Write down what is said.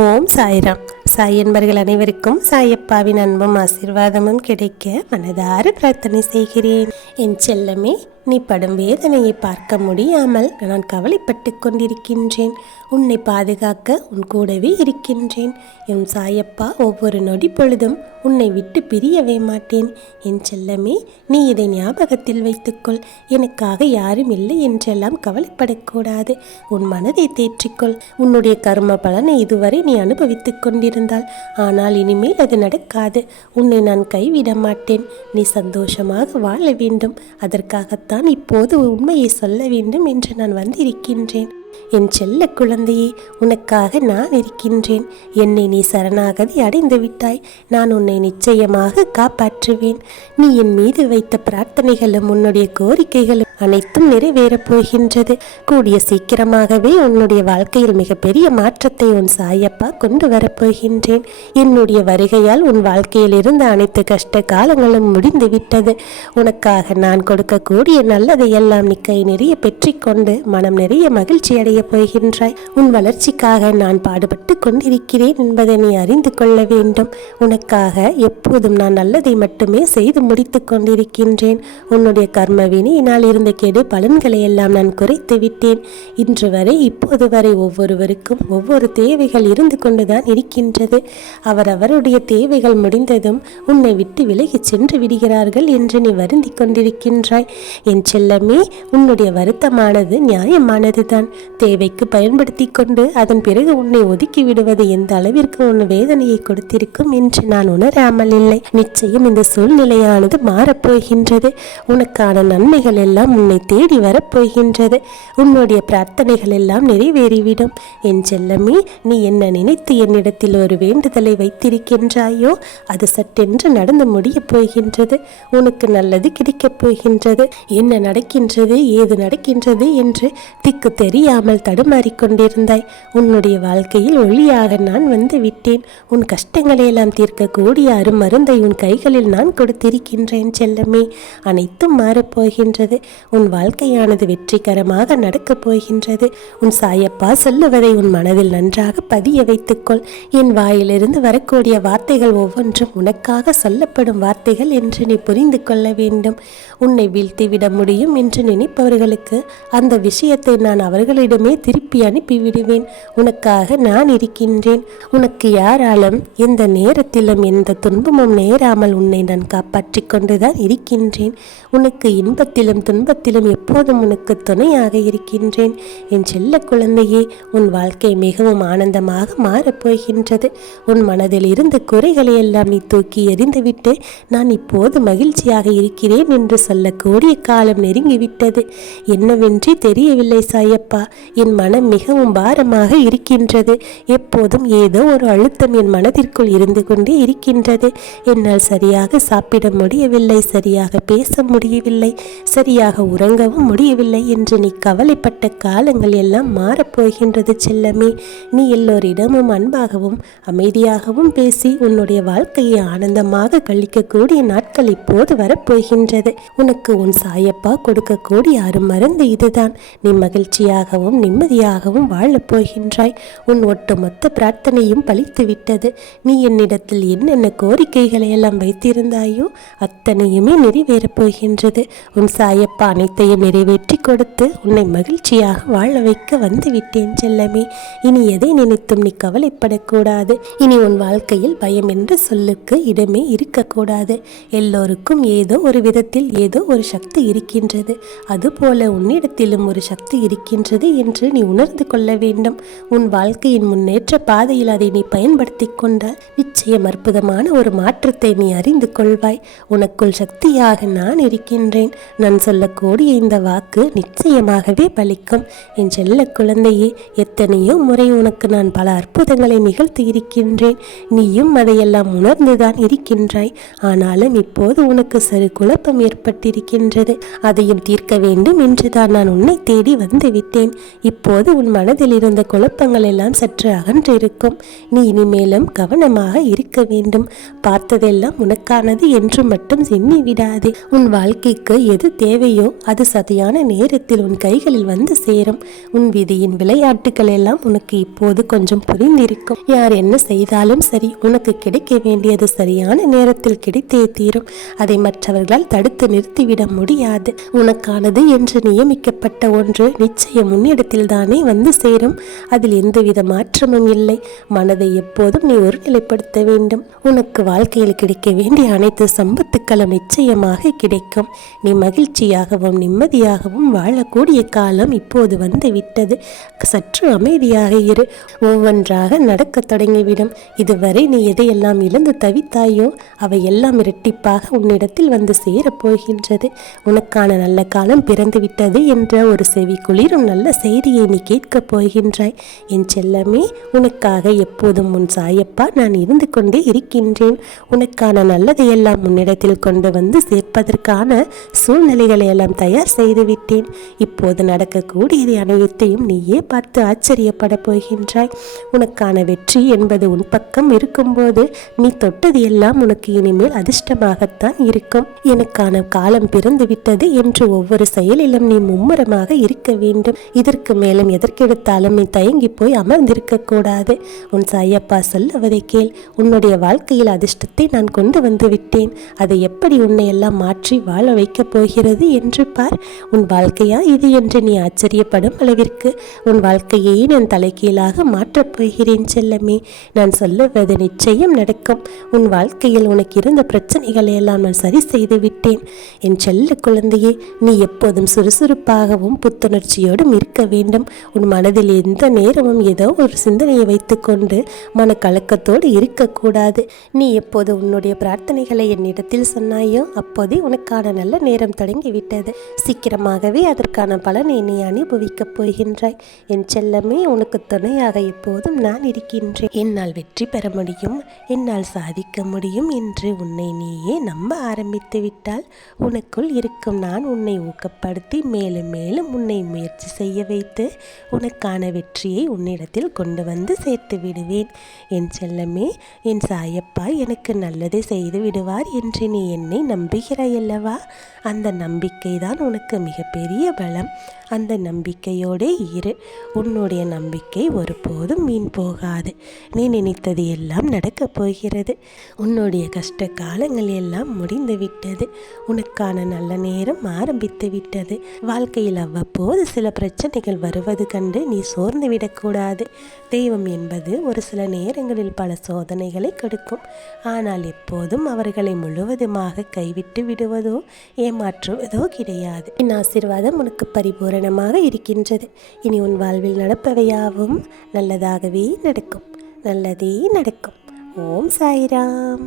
ஓம் சாய்ராம். சாய் என்பர்கள் அனைவருக்கும் சாயப்பாவின் அன்பும் ஆசீர்வாதமும் கிடைக்க மனதார பிரார்த்தனை செய்கிறேன். என் செல்லமே, நீ படும் வேதனையை பார்க்க முடியாமல் நான் கவலைப்பட்டு கொண்டிருக்கின்றேன். உன்னை பாதுகாக்க உன் கூடவே இருக்கின்றேன். என் சாயப்பா ஒவ்வொரு நொடி பொழுதும் உன்னை விட்டு பிரியவே மாட்டேன். என் செல்லமே, நீ இதை ஞாபகத்தில் வைத்துக்கொள். எனக்காக யாரும் இல்லை என்றெல்லாம் கவலைப்படக்கூடாது. உன் மனதை தேற்றிக்கொள். உன்னுடைய கர்ம பலனை இதுவரை நீ அனுபவித்துக் கொண்டிருந்தாள். ஆனால் இனிமேல் அது நடக்காது. உன்னை நான் கைவிட மாட்டேன். நீ சந்தோஷமாக வாழ வேண்டும். அதற்காகத்தான் இப்போது உண்மையை சொல்ல வேண்டும் என்று நான் வந்திருக்கின்றேன். என் செல்ல குழந்தையே, உனக்காக நான் இருக்கின்றேன். என்னை நீ சரணாகதி அடைந்து விட்டாய். நான் உன்னை நிச்சயமாக காப்பாற்றுவேன். நீ என் மீது வைத்த பிரார்த்தனைகளும் உன்னுடைய கோரிக்கைகளும் அனைத்தும் நிறைவேறப் போகின்றது. கூடிய சீக்கிரமாகவே உன்னுடைய வாழ்க்கையில் மிகப்பெரிய மாற்றத்தை உன் சாயப்பா கொண்டு வரப்போகின்றேன். என்னுடைய வருகையால் உன் வாழ்க்கையில் இருந்த அனைத்து கஷ்ட காலங்களும் முடிந்து விட்டது. உனக்காக நான் கொடுக்கக்கூடிய நல்லதையெல்லாம் நீ கை நிறைய பெற்றிக்கொண்டு மனம் நிறைய மகிழ்ச்சி அடைய போகின்றாய். உன் வளர்ச்சிக்காக நான் பாடுபட்டு கொண்டிருக்கிறேன் என்பதை நீ அறிந்து கொள்ள வேண்டும். உனக்காக எப்போதும் நான் நல்லதை மட்டுமே செய்து முடித்து கொண்டிருக்கின்றேன். உன்னுடைய கர்ம வினையினால் இருந்த கெடு பலன்களை எல்லாம் நான் குறைத்து விட்டேன். இன்று வரை இப்போது வரை ஒவ்வொருவருக்கும் ஒவ்வொரு தேவைகள் இருந்து கொண்டுதான் இருக்கின்றது. அவரவருடைய தேவைகள் முடிந்ததும் உன்னை விட்டு விலகி சென்று விடுகிறார்கள் என்று நீ வருந்தி கொண்டிருக்கின்றாய். என் செல்லமே, உன்னுடைய வருத்தமானது நியாயமானதுதான். தேவைக்கு பயன்படுத்தி கொண்டு அதன் பிறகு உன்னை ஒதுக்கி விடுவது எந்த அளவிற்கு உன் வேதனையை கொடுத்திருக்கும் என்று நான் உணராமல் இல்லை. நிச்சயம் இந்த சூழ்நிலையானது மாறப்போகின்றது. உனக்கான நன்மைகள் எல்லாம் உன்னை தேடி வரப்போகின்றது. உன்னுடைய பிரார்த்தனைகள் எல்லாம் நிறைவேறிவிடும். என் செல்லமே, நீ என்ன நினைத்து என்னிடத்தில் ஒரு வேண்டுதலை வைத்திருக்கின்றாயோ அது சட்டென்று நடந்து முடியப் போகின்றது. உனக்கு நல்லது கிடைக்கப் போகின்றது. என்ன நடக்கின்றது, ஏது நடக்கின்றது என்று திக்கு தெரியாமல் தடுமாறிக்கொண்டிருந்தாய். உன்னுடைய வாழ்க்கையில் ஒளியாக நான் வந்து விட்டேன். உன் கஷ்டங்களை எல்லாம் தீர்க்கக்கூடிய அருமருந்தை உன் கைகளில் நான் கொடுத்திருக்கின்றேன். செல்லமே, அனைத்தும் மாறப்போகின்றது. உன் வாழ்க்கையானது வெற்றிகரமாக நடக்கப் போகின்றது. உன் சாயப்பா சொல்லுவதை உன் மனதில் நன்றாக பதிய வைத்துக்கொள். என் வாயிலிருந்து வரக்கூடிய வார்த்தைகள் ஒவ்வொன்றும் உனக்காக சொல்லப்படும் வார்த்தைகள் என்று நீ புரிந்து கொள்ள வேண்டும். உன்னை வீழ்த்திவிட முடியும் என்று நினைப்பவர்களுக்கு அந்த விஷயத்தை நான் அவர்களிடமே திருப்பி அனுப்பிவிடுவேன். உனக்காக நான் இருக்கின்றேன். உனக்கு யாராலும் எந்த நேரத்திலும் எந்த துன்பமும் நேராமல் உன்னை நான் காப்பாற்றிக் கொண்டுதான் இருக்கின்றேன். உனக்கு இன்பத்திலும் துன்பத்திலும் எப்போதும் உனக்கு துணையாக இருக்கின்றேன். என் செல்ல குழந்தையே, உன் வாழ்க்கை மிகவும் ஆனந்தமாக மாறப்போகின்றது. உன் மனதில் இருந்த குறைகளை எல்லாம் நீ தூக்கி எறிந்துவிட்டு நான் இப்போது மகிழ்ச்சியாக இருக்கிறேன் என்று சொல்லக்கூடிய காலம் நெருங்கிவிட்டது. என்னவென்றே தெரியவில்லை சாயப்பா. என் மனம் மிகவும் பாரமாக இருக்கின்றது. எப்போதும் ஏதோ ஒரு அழுத்தம் என் மனதிற்குள் இருந்து கொண்டே இருக்கின்றது. என்னால் சரியாக சாப்பிட முடியவில்லை, சரியாக பேச முடியவில்லை, சரியாக உறங்கவும் முடியவில்லை என்று நீ கவலைப்பட்ட காலங்கள் எல்லாம் மாறப்போகின்றது. செல்லமே, நீ எல்லோரிடமும் அன்பாகவும் அமைதியாகவும் பேசி உன்னுடைய வாழ்க்கையை ஆனந்தமாக கழிக்கக்கூடிய நாட்கள் இப்போது வரப்போகின்றது. உனக்கு உன் சாயப்பா கொடுக்கக்கூடிய அருமருந்து இதுதான். நீ மகிழ்ச்சியாகவும் நிம்மதியாகவும் வாழப் போகின்றாய். உன் ஒட்டுமொத்த பிரார்த்தனையும் பலித்து விட்டது. நீ என்னிடத்தில் என்னென்ன கோரிக்கைகளை எல்லாம் வைத்திருந்தாயோ அத்தனையுமே நிறைவேறப் போகின்றது. உன் சாயப்பா அனைத்தையும் நிறைவேற்றி கொடுத்து உன்னை மகிழ்ச்சியாக வாழ வைக்க வந்து விட்டேன். செல்லமே, இனி எதை நினைத்தும் நீ கவலைப்படக்கூடாது. இனி உன் வாழ்க்கையில் பயம் என்ற சொல்லுக்கு இடமே இருக்கக்கூடாது. எல்லோருக்கும் ஏதோ ஒரு விதத்தில் ஏதோ ஒரு சக்தி இருக்கின்றது. அதுபோல உன்னிடத்திலும் ஒரு சக்தி இருக்கின்றது என்று நீ உணர்ந்து கொள்ள வேண்டும். உன் வாழ்க்கையின் முன்னேற்ற பாதையில் அதை நீ பயன்படுத்தி கொண்டால் நிச்சயம் அற்புதமான ஒரு மாற்றத்தை நீ அறிந்து கொள்வாய். உனக்குள் சக்தியாக நான் இருக்கின்றேன். நான் சொல்லக்கூடிய இந்த வாக்கு நிச்சயமாகவே பலிக்கும். என் செல்ல குழந்தையே, எத்தனையோ முறை உனக்கு நான் பல அற்புதங்களை நிகழ்த்தி இருக்கின்றேன். நீயும் அதையெல்லாம் உணர்ந்துதான் இருக்கின்றாய். ஆனாலும் இப்போது உனக்கு சிறு குழப்பம் ஏற்பட்டிருக்கின்றது. அதையும் தீர்க்க வேண்டும் என்றுதான் நான் உன்னை தேடி வந்து விட்டேன். இப்போது உன் மனதில் இருந்த குழப்பங்கள் எல்லாம் சற்று அகன்றிருக்கும். நீ இனிமேலும் கவனமாக இருக்க வேண்டும். பார்த்ததெல்லாம் உனக்கானது என்று மட்டும் எண்ணி விடாதே. உன் வாழ்க்கைக்கு எது தேவையோ அது சரியான நேரத்தில் உன் கைகளில் வந்து சேரும். உன் விதியின் விளையாட்டுகள் எல்லாம் உனக்கு இப்போது கொஞ்சம் புரிந்திருக்கும். யார் என்ன செய்தாலும் சரி, உனக்கு கிடைக்க வேண்டியது சரியான நேரத்தில் கிடைத்தே தீரும். அதை மற்றவர்களால் தடுத்து நிறுத்திவிட முடியாது. உனக்கானது என்று நியமிக்கப்பட்ட ஒன்று நிச்சயம் முன்னிடத்தில் தானே வந்து சேரும். அதில் எந்தவித மாற்றமும் இல்லை. மனதை எப்போதும் நீ ஒருநிலைப்படுத்த வேண்டும். உனக்கு வாழ்க்கையில் கிடைக்க வேண்டிய அனைத்து சம்பத்துக்களும் நிச்சயமாக கிடைக்கும். நீ மகிழ்ச்சியாகவும் நிம்மதியாகவும் வாழக்கூடிய காலம் இப்போது வந்து விட்டது. சற்று அமைதியாக இரு. ஒவ்வொன்றாக நடக்க தொடங்கிவிடும். இதுவரை நீ எதையெல்லாம் இழந்து தவித்தாயோ அவை எல்லாம் இரட்டிப்பாக உன்னிடத்தில் வந்து சேரப்போகின்றது. உனக்கான நல்ல காலம் பிறந்துவிட்டது என்ற ஒரு செவி குளிரும் நல்ல செய்தியை நீ கேட்கப் போகின்றாய். என் செல்லமே, உனக்காக எப்போதும் உன் சாயப்பா நான் இருந்து கொண்டே இருக்கின்றேன். உனக்கான நல்லதையெல்லாம் உன்னிடத்தில் கொண்டு வந்து சேர்ப்பதற்கான சூழ்நிலைகளை எல்லாம் தயார் செய்துவிட்டேன். இப்போது நடக்கக்கூடியதை அனைத்தையும் நீயே பார்த்து ஆச்சரியப்பட போகின்றாய். உனக்கான வெற்றி என்பது உன் பக்கம் இருக்கும்போது நீ தொட்டது எல்லாம் உனக்கு இனிமேல் அதிர்ஷ்டமாகத்தான் இருக்கும். எனக்கான காலம் பிறந்து விட்டது என்று ஒவ்வொரு செயலிலும் நீ மும்முரமாக இருக்க வேண்டும். இதற்கு மேலும் எதற்கெடுத்தாலும் நீ தயங்கி போய் அமர்ந்திருக்க கூடாது. உன் சாயப்பா சொல்லுவதை கேள். உன்னுடைய வாழ்க்கையில் அதிர்ஷ்டத்தை நான் கொண்டு வந்து விட்டேன். அதை எப்படி உன்னை எல்லாம் மாற்றி வாழ வைக்கப் போகிறது என்று பார். உன் வாழ்க்கையா இது என்று நீ ஆச்சரியப்படும் அளவிற்கு உன் வாழ்க்கையை நான் தலைகீழாக மாற்றப் போகிறேன் செல்லமே. நான் சொல்லுவது நிச்சயம் நடக்கும். உன் வாழ்க்கையில் உனக்கு இருந்த பிரச்சனைகளை எல்லாம் நான் சரி செய்து விட்டேன். என் செல்ல குழந்தையே, நீ எப்போதும் சுறுசுறுப்பாகவும் புத்துணர்ச்சியோடும் இருக்க வேண்டும். உன் மனதில் எந்த நேரமும் ஏதோ ஒரு சிந்தனையை வைத்துக்கொண்டு மனக்கலக்கத்தோடு இருக்கக்கூடாது. நீ எப்போது உன்னுடைய பிரார்த்தனைகளை என்னிடத்தில் சொன்னாயோ அப்போதே உனக்கான நல்ல நேரம் தொடங்கிவிட்டது. சீக்கிரமாகவே அதற்கான பலனை நீ அனுபவிக்கப் போகின்றாய். என் செல்லமே, உனக்கு துணையாக எப்போதும் நான் இருக்கின்றேன். என்னால் வெற்றி பெற முடியும், என்னால் சாதிக்க முடியும் என்று உன்னை நீயே நம்ப ஆரம்பித்து விட்டால் உனக்குள் இருக்கும் நான் உன்னை ஊக்கப்படுத்தி மேலும் மேலும் உன்னை முயற்சி செய்ய வைத்து உனக்கான வெற்றியை உன்னிடத்தில் கொண்டு வந்து சேர்த்து விடுவேன். என் செல்லமே, என் சாயப்பா எனக்கு நல்லதை செய்து விடுவார் என்று நீ என்னை நம்புகிறாய் அல்லவா? அந்த நம்பிக்கை தான் உனக்கு மிகப்பெரிய பலம். அந்த நம்பிக்கையோடு இரு. உன்னுடைய நம்பிக்கை ஒருபோதும் வீண் போகாது. நீ நினைத்தது எல்லாம் நடக்கப் போகிறது. உன்னுடைய கஷ்ட காலங்கள் எல்லாம் முடிந்து விட்டது. உனக்கான நல்ல நேரம் ஆரம்பித்து விட்டது. வாழ்க்கையில் அவ்வப்போது சில பிரச்சனைகள் வருவது கண்டு நீ சோர்ந்து விடக்கூடாது. தெய்வம் என்பது ஒரு சில நேரங்களில் பல சோதனைகளை கொடுக்கும். ஆனால் எப்போதும் அவர்களை முழுவதுமாக கைவிட்டு விடுவதோ ஏமாற்றுவதோ கிடையாது. என் ஆசீர்வாதம் உனக்கு பரிபூரணமாக இருக்கின்றது. இனி உன் வாழ்வில் நடப்பவையாவும் நல்லதாகவே நடக்கும். நல்லதே நடக்கும். ஓம் சாய்ராம்.